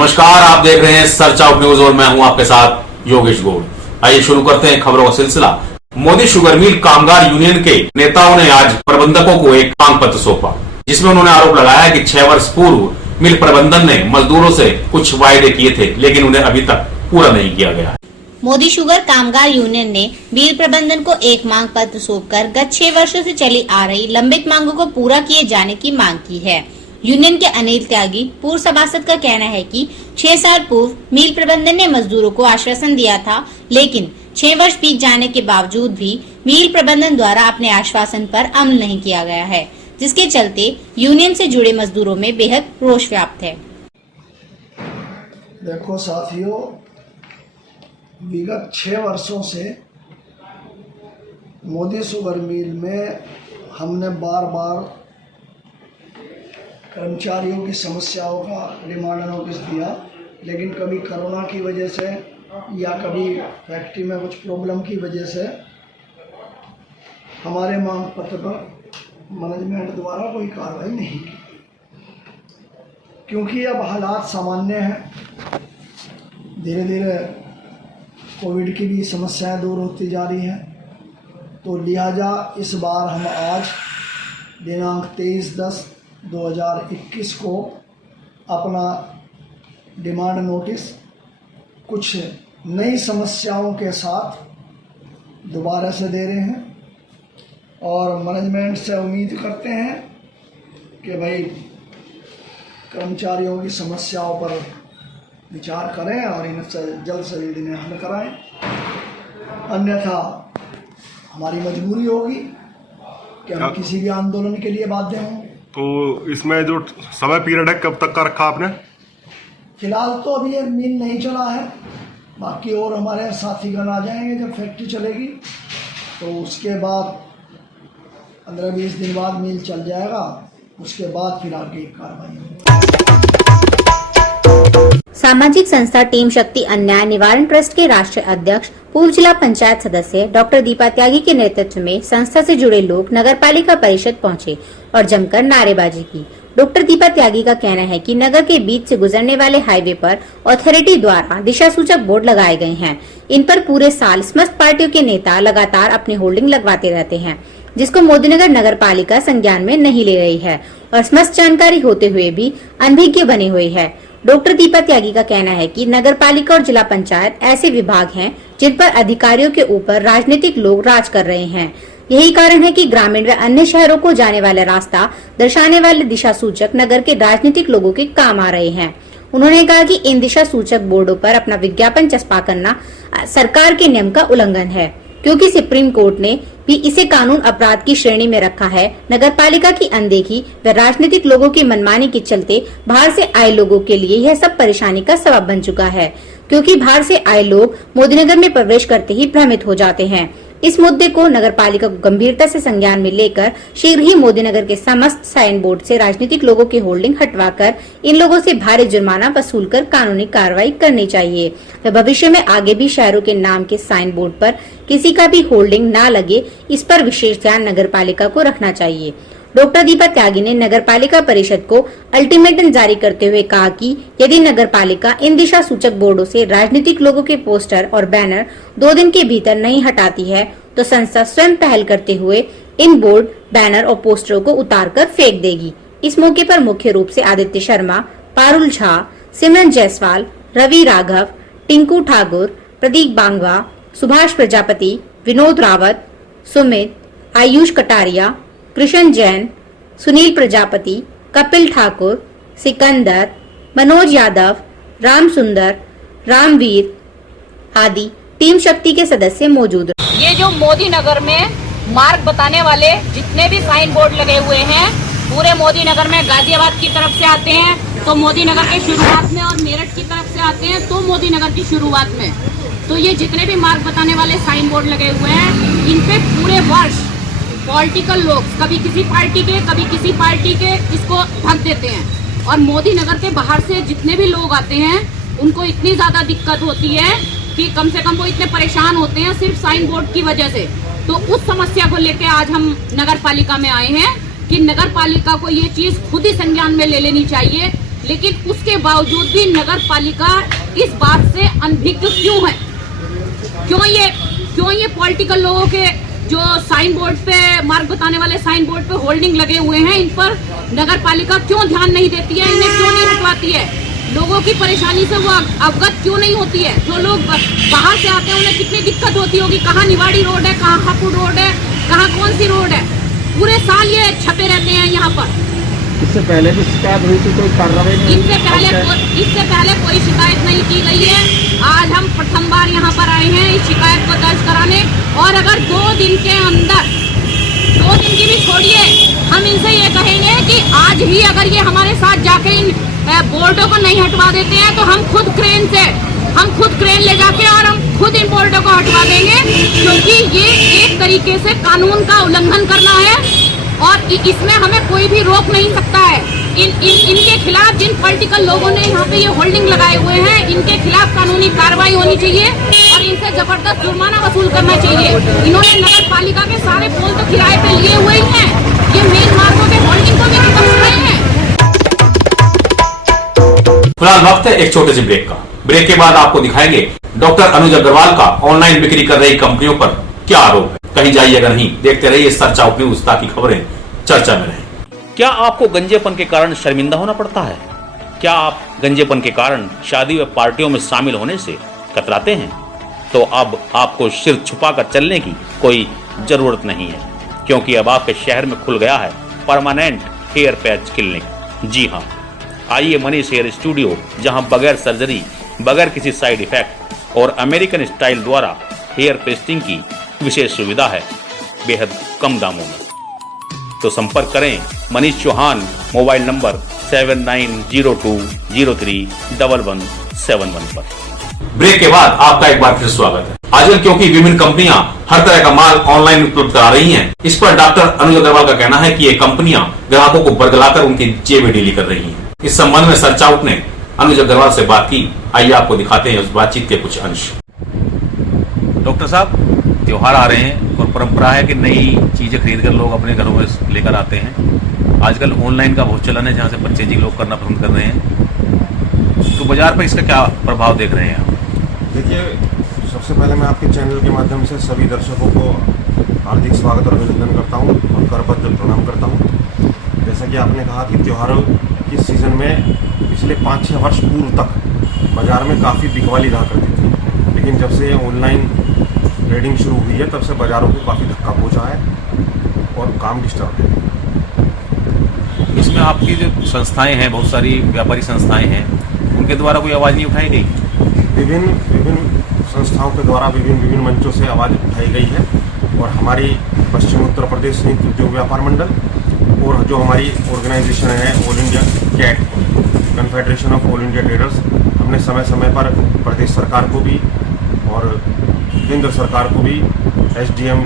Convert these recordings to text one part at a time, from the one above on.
नमस्कार, आप देख रहे हैं सर्च आउट न्यूज और मैं हूं आपके साथ योगेश गौड़। आइए शुरू करते हैं खबरों का सिलसिला। मोदी शुगर मिल कामगार यूनियन के नेताओं ने आज प्रबंधकों को एक मांग पत्र सौंपा, जिसमें उन्होंने आरोप लगाया कि 6 वर्ष पूर्व मिल प्रबंधन ने मजदूरों से कुछ वायदे किए थे, लेकिन उन्हें अभी तक पूरा नहीं किया गया। मोदी शुगर कामगार यूनियन ने मिल प्रबंधन को एक मांग पत्र सौंपकर गत 6 वर्षों से चली आ रही लंबित मांगों को पूरा किए जाने की मांग की है। यूनियन के अनिल त्यागी पूर्व सभासद का कहना है कि 6 साल पूर्व मिल प्रबंधन ने मजदूरों को आश्वासन दिया था, लेकिन 6 वर्ष बीत जाने के बावजूद भी मिल प्रबंधन द्वारा अपने आश्वासन पर अमल नहीं किया गया है, जिसके चलते यूनियन से जुड़े मजदूरों में बेहद रोष व्याप्त है। देखो साथियों, विगत 6 वर्षों से मोदी शुगर मिल में हमने बार बार कर्मचारियों की समस्याओं का डिमांड नोटिस दिया, लेकिन कभी कोरोना की वजह से या कभी फैक्ट्री में कुछ प्रॉब्लम की वजह से हमारे मांग पत्र पर मैनेजमेंट द्वारा कोई कार्रवाई नहीं की। क्योंकि अब हालात सामान्य हैं, धीरे धीरे कोविड की भी समस्याएं दूर होती जा रही हैं, तो लिहाजा इस बार हम आज दिनांक 23/10/2021 को अपना डिमांड नोटिस कुछ नई समस्याओं के साथ दोबारा से दे रहे हैं और मैनेजमेंट से उम्मीद करते हैं कि भाई कर्मचारियों की समस्याओं पर विचार करें और इनसे जल्द से जल्द इन्हें हल कराएं, अन्यथा हमारी मजबूरी होगी कि हम किसी भी आंदोलन के लिए बाध्य होंगे। तो इसमें जो समय पीरियड है कब तक का रखा आपने? फिलहाल तो अभी ये मिल नहीं चला है, बाकी और हमारे साथीगण आ जाएंगे जब फैक्ट्री चलेगी, तो उसके बाद 15-20 दिन बाद मिल चल जाएगा, उसके बाद फिर आगे कार्रवाई होगी। सामाजिक संस्था टीम शक्ति अन्याय निवारण ट्रस्ट के राष्ट्रीय अध्यक्ष पूर्व जिला पंचायत सदस्य डॉक्टर दीपा त्यागी के नेतृत्व में संस्था से जुड़े लोग नगर पालिका परिषद पहुंचे और जमकर नारेबाजी की। डॉक्टर दीपा त्यागी का कहना है कि नगर के बीच से गुजरने वाले हाईवे पर अथॉरिटी द्वारा दिशा सूचक बोर्ड लगाए गए हैं। इन पर पूरे साल समस्त पार्टियों के नेता लगातार अपनी होल्डिंग लगवाते रहते हैं, जिसको मोदीनगर नगर पालिका संज्ञान में नहीं ले रही है और समस्त जानकारी होते हुए भी अनभिज्ञ बने हुए है। डॉक्टर दीपा त्यागी का कहना है कि नगर पालिका और जिला पंचायत ऐसे विभाग हैं जिन पर अधिकारियों के ऊपर राजनीतिक लोग राज कर रहे हैं। यही कारण है कि ग्रामीण व अन्य शहरों को जाने वाला रास्ता दर्शाने वाले दिशा सूचक नगर के राजनीतिक लोगों के काम आ रहे हैं। उन्होंने कहा कि इन दिशा सूचक बोर्डों पर अपना विज्ञापन चस्पा करना सरकार के नियम का उल्लंघन है, क्योंकि सुप्रीम कोर्ट ने भी इसे कानून अपराध की श्रेणी में रखा है। नगर पालिका की अनदेखी व राजनीतिक लोगों की मनमानी के चलते बाहर से आए लोगों के लिए यह सब परेशानी का सबब बन चुका है, क्योंकि बाहर से आए लोग मोदीनगर में प्रवेश करते ही भ्रमित हो जाते हैं। इस मुद्दे को नगर पालिका को गंभीरता से संज्ञान में लेकर शीघ्र ही मोदीनगर के समस्त साइन बोर्ड से राजनीतिक लोगों की होल्डिंग हटवाकर इन लोगों से भारी जुर्माना वसूलकर कानूनी कार्रवाई करनी चाहिए व भविष्य में आगे भी शहरों के नाम के साइन बोर्ड पर किसी का भी होल्डिंग न लगे, इस पर विशेष ध्यान नगर पालिका को रखना चाहिए। डॉक्टर दीपा त्यागी ने नगर पालिका परिषद को अल्टीमेटम जारी करते हुए कहा कि यदि नगर पालिका इन दिशा सूचक बोर्डों से राजनीतिक लोगों के पोस्टर और बैनर 2 दिन के भीतर नहीं हटाती है, तो संस्था स्वयं पहल करते हुए इन बोर्ड, बैनर और पोस्टरों को उतारकर फेंक देगी। इस मौके पर मुख्य रूप से आदित्य शर्मा, पारुल झा, सिमरन जायसवाल, रवि राघव, टिंकू ठाकुर, प्रदीप बांगवा, सुभाष प्रजापति, विनोद रावत, सुमित, आयुष कटारिया, कृष्ण जैन, सुनील प्रजापति, कपिल ठाकुर, सिकंदर, मनोज यादव, राम सुंदर, रामवीर आदि टीम शक्ति के सदस्य मौजूद। ये जो मोदी नगर में मार्ग बताने वाले जितने भी साइन बोर्ड लगे हुए हैं, पूरे मोदी नगर में गाजियाबाद की तरफ से आते हैं तो मोदी नगर के शुरुआत में, और मेरठ की तरफ से आते हैं तो मोदी नगर की शुरुआत में। तो ये जितने भी मार्ग बताने वाले साइन बोर्ड लगे हुए हैं, इन पे पूरे वर्ष पॉलिटिकल लोग कभी किसी पार्टी के कभी किसी पार्टी के इसको ढक देते हैं, और मोदी नगर के बाहर से जितने भी लोग आते हैं उनको इतनी ज्यादा दिक्कत होती है कि कम से कम वो इतने परेशान होते हैं सिर्फ साइन बोर्ड की वजह से। तो उस समस्या को लेकर आज हम नगर पालिका में आए हैं कि नगर पालिका को ये चीज खुद ही संज्ञान में ले लेनी चाहिए, लेकिन उसके बावजूद भी नगर पालिका इस बात से अनभिज्ञ क्यों है? क्यों ये पॉलिटिकल लोगों के जो साइन बोर्ड पे मार्ग बताने वाले साइन बोर्ड पे होल्डिंग लगे हुए हैं, इन पर नगर पालिका क्यों ध्यान नहीं देती है, इन्हें क्यों नहीं हटवाती है? लोगों की परेशानी से वो अवगत क्यों नहीं होती है? जो लोग बाहर से आते हैं उन्हें कितनी दिक्कत होती होगी, कहाँ निवाड़ी रोड है, कहाँ हापुड़ रोड है, कहाँ कौन सी रोड है, पूरे साल ये छपे रहते हैं यहाँ पर। इससे पहले भी शिकायत हुई थी, कोई कार्रवाई नहीं? इससे पहले कोई शिकायत नहीं की गई है। आज हम प्रथम बार यहाँ पर आए हैं इस शिकायत को दर्ज कराने, और अगर 2 दिन के अंदर, 2 दिन की भी छोड़िए, हम इनसे ये कहेंगे कि आज ही अगर ये हमारे साथ जाके इन बोर्डों को नहीं हटवा देते हैं तो हम खुद क्रेन ले जाके और हम खुद इन बोर्डों को हटवा देंगे, क्योंकि ये एक तरीके से कानून का उल्लंघन करना है और इसमें हमें कोई भी रोक नहीं सकता है। इनके खिलाफ जिन पॉलिटिकल लोगों ने यहाँ पे ये होल्डिंग लगाए हुए हैं, इनके खिलाफ कानूनी कार्रवाई होनी चाहिए और इनसे जबरदस्त जुर्माना वसूल करना चाहिए। इन्होंने नगर पालिका के सारे पोल तो किराए पे लिए हुए ही हैं, ये मेन मार्गों के होल्डिंग को भी बस रहे हैं। फिलहाल वक्त है एक छोटे से ब्रेक का। ब्रेक के बाद आपको दिखाएंगे डॉक्टर अनुज अग्रवाल का ऑनलाइन बिक्री कर रही कंपनियों पर क्या आरोप है। कहीं जाइएगा नहीं, देखते रहिए सर्च आउट न्यूज ताकि खबरें चर्चा में रहें। क्या आपको गंजेपन के कारण शर्मिंदा होना पड़ता है? क्या आप गंजेपन के कारण शादी व पार्टियों में शामिल होने से कतराते हैं? तो अब आपको सिर छुपाकर चलने की कोई जरूरत नहीं है, क्योंकि अब आपके शहर में खुल गया है परमानेंट हेयर पैच क्लिनिक। जी हाँ, आइए मनीष हेयर स्टूडियो, जहां बगैर सर्जरी, बगैर किसी साइड इफेक्ट और अमेरिकन स्टाइल द्वारा हेयर पेस्टिंग की विशेष सुविधा है, बेहद कम दामों में। तो संपर्क करें मनीष चौहान, मोबाइल नंबर 7902031171 पर। ब्रेक के बाद आपका एक बार फिर स्वागत है। आजकल क्योंकि विभिन्न कंपनियां हर तरह का माल ऑनलाइन उपलब्ध करा रही हैं, इस पर डॉक्टर अनुज अग्रवाल का कहना है कि ये कंपनियां ग्राहकों को बरगलाकर उनकी जेबें ढीली कर रही हैं। इस संबंध में सर्च आउट ने अनुज अग्रवाल से बात की। आइए आपको दिखाते हैं उस बातचीत के कुछ अंश। डॉक्टर साहब, त्योहार आ रहे हैं और परंपरा है कि नई चीजें खरीद कर लोग अपने घरों में लेकर आते हैं। आजकल ऑनलाइन का बहुत चलन है, जहां से परचेजिंग लोग करना पसंद कर रहे हैं। तो बाजार पर इसका क्या प्रभाव देख रहे हैं आप? देखिए, सबसे पहले मैं आपके चैनल के माध्यम से सभी दर्शकों को हार्दिक स्वागत और अभिनंदन करता हूं और करबद्ध प्रणाम करता हूं। जैसा कि आपने कहा कि त्योहारों की सीज़न में पिछले 5-6 वर्ष पूर्व तक बाज़ार में काफ़ी बिकवाली रहा करती थी, लेकिन जब से ऑनलाइन ट्रेडिंग शुरू हुई है तब से बाज़ारों को काफ़ी धक्का पहुंचा है और काम डिस्टर्ब है। इसमें आपकी जो संस्थाएं हैं, बहुत सारी व्यापारी संस्थाएं हैं, उनके द्वारा कोई आवाज़ नहीं उठाई गई? विभिन्न संस्थाओं के द्वारा विभिन्न मंचों से आवाज़ उठाई गई है और हमारी पश्चिम उत्तर प्रदेश संयुक्त उद्योग व्यापार मंडल और जो हमारी ऑर्गेनाइजेशन है all India CAT, confederation of all India traders, हमने समय समय पर प्रदेश सरकार को भी और केंद्र सरकार को भी एसडीएम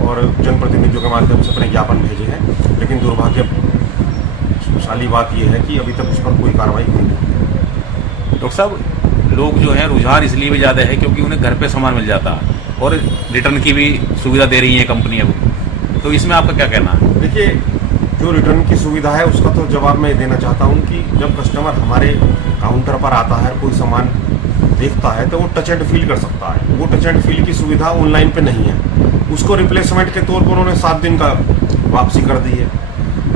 और जनप्रतिनिधियों के माध्यम से अपने ज्ञापन भेजे हैं, लेकिन दुर्भाग्यशाली बात यह है कि अभी तक उस पर कोई कार्रवाई नहीं हुई। डॉक्टर साहब, लोग जो है रुझान इसलिए भी ज़्यादा है क्योंकि उन्हें घर पे सामान मिल जाता है और रिटर्न की भी सुविधा दे रही है कंपनियां, तो इसमें आपका क्या कहना है? देखिए, जो रिटर्न की सुविधा है उसका तो जवाब मैं देना चाहता हूं कि जब कस्टमर हमारे काउंटर पर आता है, कोई सामान देखता है, तो वो टच एंड फील कर सकता है। वो टच एंड फील की सुविधा ऑनलाइन पे नहीं है। उसको रिप्लेसमेंट के तौर पर उन्होंने 7 दिन का वापसी कर दी है,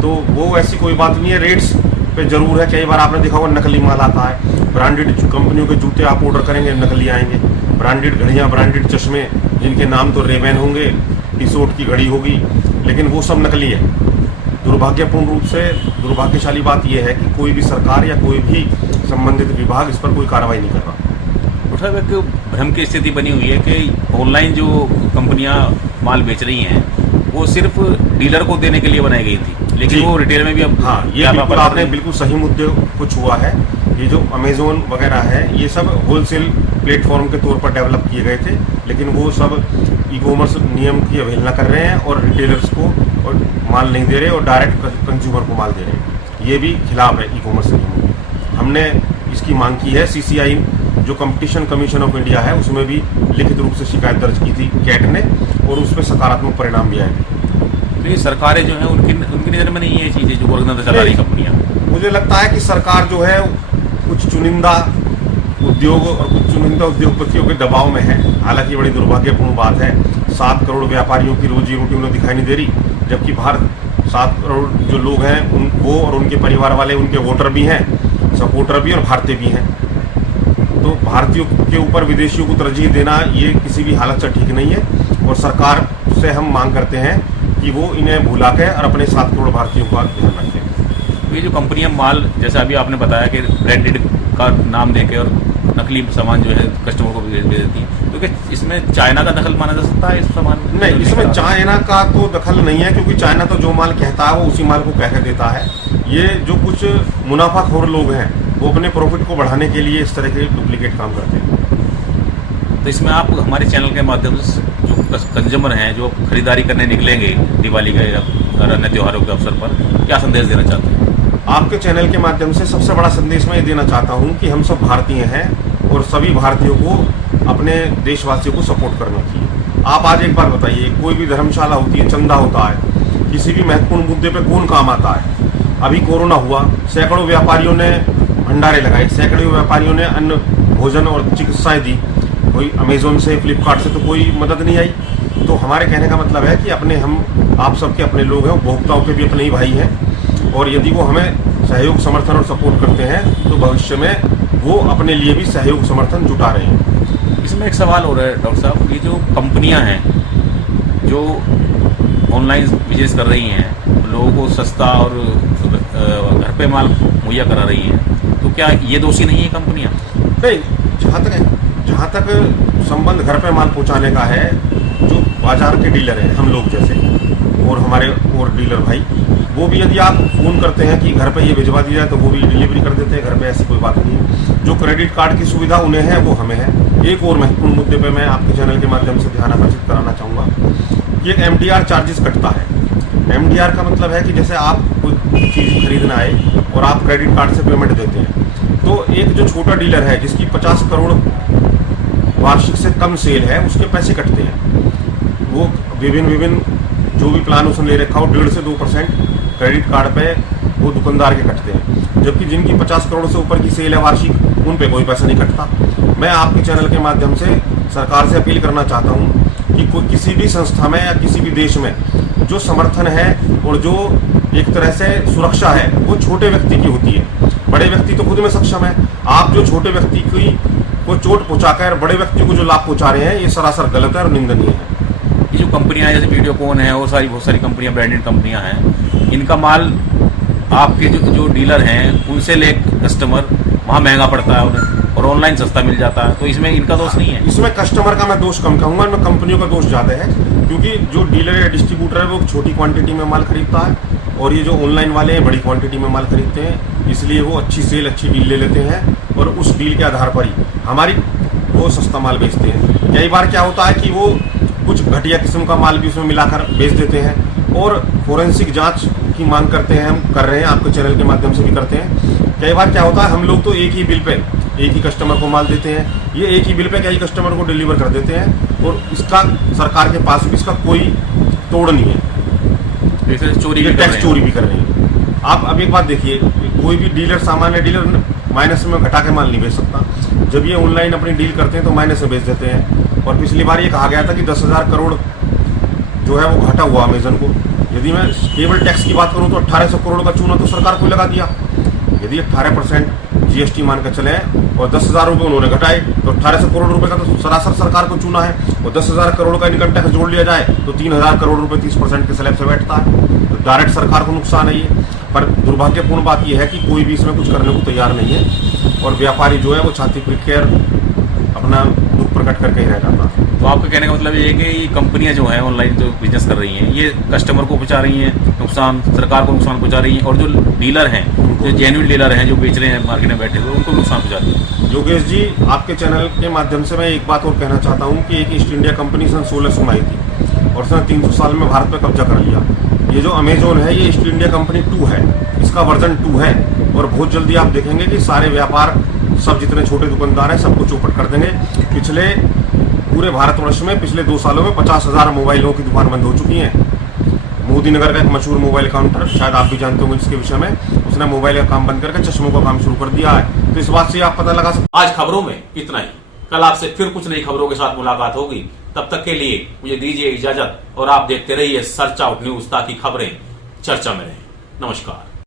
तो वो ऐसी कोई बात नहीं है। रेट्स पे जरूर है, कई बार आपने देखा होगा नकली माल आता है। ब्रांडेड कंपनियों के जूते आप ऑर्डर करेंगे, नकली आएंगे। ब्रांडेड घड़ियाँ, ब्रांडेड चश्मे, जिनके नाम तो रेबैन होंगे, टीशोट की घड़ी होगी, लेकिन वो सब नकली है। दुर्भाग्यपूर्ण रूप से दुर्भाग्यशाली बात यह है कि कोई भी सरकार या कोई भी संबंधित विभाग इस पर कोई कार्रवाई नहीं कर रहा। मतलब एक भ्रम की स्थिति बनी हुई है कि ऑनलाइन जो कंपनियां माल बेच रही हैं वो सिर्फ डीलर को देने के लिए बनाई गई थी, लेकिन वो रिटेल में भी अब हाँ, ये बिल्कुल आपने बिल्कुल सही मुद्दे को छुआ है। ये जो अमेजोन वगैरह है, ये सब होलसेल प्लेटफॉर्म के तौर पर डेवलप किए गए थे, लेकिन वो सब ई कॉमर्स नियम की अवहेलना कर रहे हैं और रिटेलर्स को और माल नहीं दे रहे और डायरेक्ट कंज्यूमर को माल दे रहे हैं। ये भी खिलाफ है ई कॉमर्स नियमों के। हमने इसकी मांग की है। सीसीआई जो कंपटीशन कमीशन ऑफ इंडिया है, उसमें भी लिखित रूप से शिकायत दर्ज की थी कैट ने, और उस पर सकारात्मक परिणाम भी आए। तो ये सरकारें जो हैं उनकी नज़र में नहीं है चीज़ें जो ऑर्गेनाइज चला रही कंपनियां। मुझे लगता है कि सरकार जो है कुछ चुनिंदा उद्योग और कुछ चुनिंदा उद्योगपतियों के दबाव में है। हालांकि बड़ी दुर्भाग्यपूर्ण बात है, 7 करोड़ व्यापारियों की रोजी रोटी उन्हें दिखाई नहीं दे रही, जबकि बाहर 7 करोड़ जो लोग हैं वो और उनके परिवार वाले, उनके वोटर भी हैं, सपोर्टर भी और भारतीय भी हैं। तो भारतीयों के ऊपर विदेशियों को तरजीह देना ये किसी भी हालत से ठीक नहीं है, और सरकार से हम मांग करते हैं कि वो इन्हें भुला के और अपने 7 करोड़ भारतीयों का ध्यान रखें। ये जो कंपनियां माल, जैसे अभी आपने बताया कि ब्रांडेड का नाम देके और नकली सामान जो है कस्टमर को भेज देती है, क्योंकि तो इसमें चाइना का दखल माना जा सकता है इस सामान में? नहीं, इसमें चाइना का तो दखल नहीं है, क्योंकि चाइना तो जो माल कहता है वो उसी माल को कह के देता है। ये जो कुछ मुनाफाखोर लोग हैं वो अपने प्रॉफिट को बढ़ाने के लिए इस तरह के डुप्लीकेट काम करते हैं। तो इसमें आप हमारे चैनल के माध्यम से जो कंज्यूमर हैं, जो खरीदारी करने निकलेंगे दिवाली के या अन्य त्योहारों के अवसर पर, क्या संदेश देना चाहते हैं? आपके चैनल के माध्यम से सबसे बड़ा संदेश मैं ये देना चाहता हूँ कि हम सब भारतीय हैं और सभी भारतीयों को अपने देशवासियों को सपोर्ट करना चाहिए। आप आज एक बार बताइए, कोई भी धर्मशाला होती है, चंदा होता है, किसी भी महत्वपूर्ण मुद्दे पे कौन काम आता है? अभी कोरोना हुआ, सैकड़ों व्यापारियों ने भंडारे लगाए, सैकड़ों व्यापारियों ने अन्न, भोजन और चिकित्साएं दी। कोई अमेजोन से, फ्लिपकार्ट से तो कोई मदद नहीं आई। तो हमारे कहने का मतलब है कि अपने हम आप सबके अपने लोग हैं, उपभोक्ताओं के भी अपने ही भाई हैं, और यदि वो हमें सहयोग, समर्थन और सपोर्ट करते हैं तो भविष्य में वो अपने लिए भी सहयोग, समर्थन जुटा रहे हैं। इसमें एक सवाल हो रहा है डॉक्टर साहब, ये जो कंपनियां हैं जो ऑनलाइन बिजनेस कर रही हैं, लोगों को सस्ता और घर पे माल मुहैया करा रही हैं, तो क्या ये दोषी नहीं है कंपनियां? नहीं, जहाँ तक संबंध घर पे माल पहुँचाने का है, जो बाजार के डीलर हैं, हम लोग जैसे और हमारे और डीलर भाई, वो भी यदि आप फ़ोन करते हैं कि घर पे ये भिजवा दिया जाए तो वो भी डिलीवरी कर देते हैं घर पे, ऐसी कोई बात नहीं है। जो क्रेडिट कार्ड की सुविधा उन्हें है वो हमें है। एक और महत्वपूर्ण मुद्दे पे मैं आपके चैनल के माध्यम से ध्यान आकर्षित कराना चाहूँगा कि एक MDR चार्जेस कटता है। MDR का मतलब है कि जैसे आप कोई चीज़ खरीदना आए और आप क्रेडिट कार्ड से पेमेंट देते हैं, तो एक जो छोटा डीलर है जिसकी 50 करोड़ वार्षिक से कम सेल है, उसके पैसे कटते हैं। वो विभिन्न जो भी प्लान उसने ले रखा हो, 1.5 से 2% क्रेडिट कार्ड पे वो दुकानदार के कटते हैं, जबकि जिनकी 50 करोड़ से ऊपर की सेल है वार्षिक, उन पे कोई पैसा नहीं कटता। मैं आपके चैनल के माध्यम से सरकार से अपील करना चाहता हूँ कि कोई किसी भी संस्था में या किसी भी देश में जो समर्थन है और जो एक तरह से सुरक्षा है, वो छोटे व्यक्ति की होती है। बड़े व्यक्ति तो खुद में सक्षम है। आप जो छोटे व्यक्ति को चोट पहुंचाकर बड़े व्यक्ति को जो लाभ पहुंचा रहे हैं, ये सरासर गलत है और निंदनीय है। ये जो कंपनियां जैसे वीडियोकॉन है और बहुत सारी कंपनियां, ब्रांडेड कंपनियां हैं, इनका माल आपके जो डीलर हैं उनसे ले कस्टमर वहाँ महंगा पड़ता है उन्हें, और ऑनलाइन सस्ता मिल जाता है, तो इसमें इनका दोष नहीं है? इसमें कस्टमर का मैं दोष कम कहूँगा, इनमें कंपनियों का दोष ज़्यादा है, क्योंकि जो डीलर या डिस्ट्रीब्यूटर है वो छोटी क्वांटिटी में माल खरीदता है, और ये जो ऑनलाइन वाले हैं बड़ी क्वांटिटी में माल खरीदते हैं, इसलिए वो अच्छी सेल, अच्छी डील ले लेते हैं और उस डील के आधार पर ही हमारी वो सस्ता माल बेचते हैं। कई बार क्या होता है कि वो कुछ घटिया किस्म का माल भी उसमें मिलाकर बेच देते हैं, और फोरेंसिक जांच की मांग करते हैं, हम कर रहे हैं, आपके चैनल के माध्यम से भी करते हैं। कई बार क्या होता है, हम लोग तो एक ही बिल पे एक ही कस्टमर को माल देते हैं, ये एक ही बिल पे कई कस्टमर को डिलीवर कर देते हैं, और इसका सरकार के पास भी इसका कोई तोड़ नहीं है, टैक्स चोरी भी कर रहे हैं। आप अब एक बात देखिए, कोई भी डीलर, सामान्य डीलर माइनस में घटा के माल नहीं बेच सकता। जब ये ऑनलाइन अपनी डील करते हैं तो माइनस में बेच देते हैं, और पिछली बार ये कहा गया था कि 10,000 करोड़ जो है वो घाटा हुआ अमेजन को। यदि मैं केवल टैक्स की बात करूं तो 1800 करोड़ का चूना तो सरकार को लगा दिया। यदि 18% GST मान कर चले और 10,000 रुपये उन्होंने घटाए, तो 1800 करोड़ रुपए का तो सरासर सरकार को चूना है, और 10,000 करोड़ का इनकम टैक्स जोड़ लिया जाए तो 3,000 करोड़ रुपए 30% के स्लैब से बैठता है, तो डायरेक्ट सरकार को नुकसान है ये। पर दुर्भाग्यपूर्ण बात यह है कि कोई भी इसमें कुछ करने को तैयार नहीं है, और व्यापारी जो है वो छाती पीट कर अपना दुख प्रकट करके ही रह जाता है। तो आपके कहने का मतलब ये है कि ये कंपनियां जो हैं ऑनलाइन जो बिजनेस कर रही हैं, ये कस्टमर को पहुंचा रही हैं नुकसान, सरकार को नुकसान पहुंचा रही हैं, और जो डीलर हैं, जो जेन्युइन डीलर हैं, जो बेच रहे हैं मार्केट में बैठे हुए, उनको नुकसान पहुंचा रही है। योगेश जी, आपके चैनल के माध्यम से मैं एक बात और कहना चाहता हूँ कि एक ईस्ट इंडिया कंपनी सन 1600 में आई थी और उसने 300 साल में भारत पर कब्जा कर लिया। ये जो अमेजोन है, ये ईस्ट इंडिया कंपनी 2 है, इसका वर्जन 2 है, और बहुत जल्दी आप देखेंगे कि सारे व्यापार, सब जितने छोटे दुकानदार हैं सबको चौपट कर देंगे। पिछले पूरे भारतवर्ष में पिछले 2 सालों में 50,000 मोबाइलों की दुकान बंद हो चुकी हैं, मोदी नगर का एक मशहूर मोबाइल काउंटर, शायद आप भी जानते होंगे इसके विषय में, उसने मोबाइल का काम बंद करके चश्मों का काम शुरू कर दिया है। तो इस बात से आप पता लगा सकते। आज खबरों में इतना ही। कल आपसे फिर कुछ नई खबरों के साथ मुलाकात होगी। तब तक के लिए मुझे दीजिए इजाजत और आप देखते रहिए सर्च आउट न्यूज, ताकि खबरें चर्चा में रहें। नमस्कार।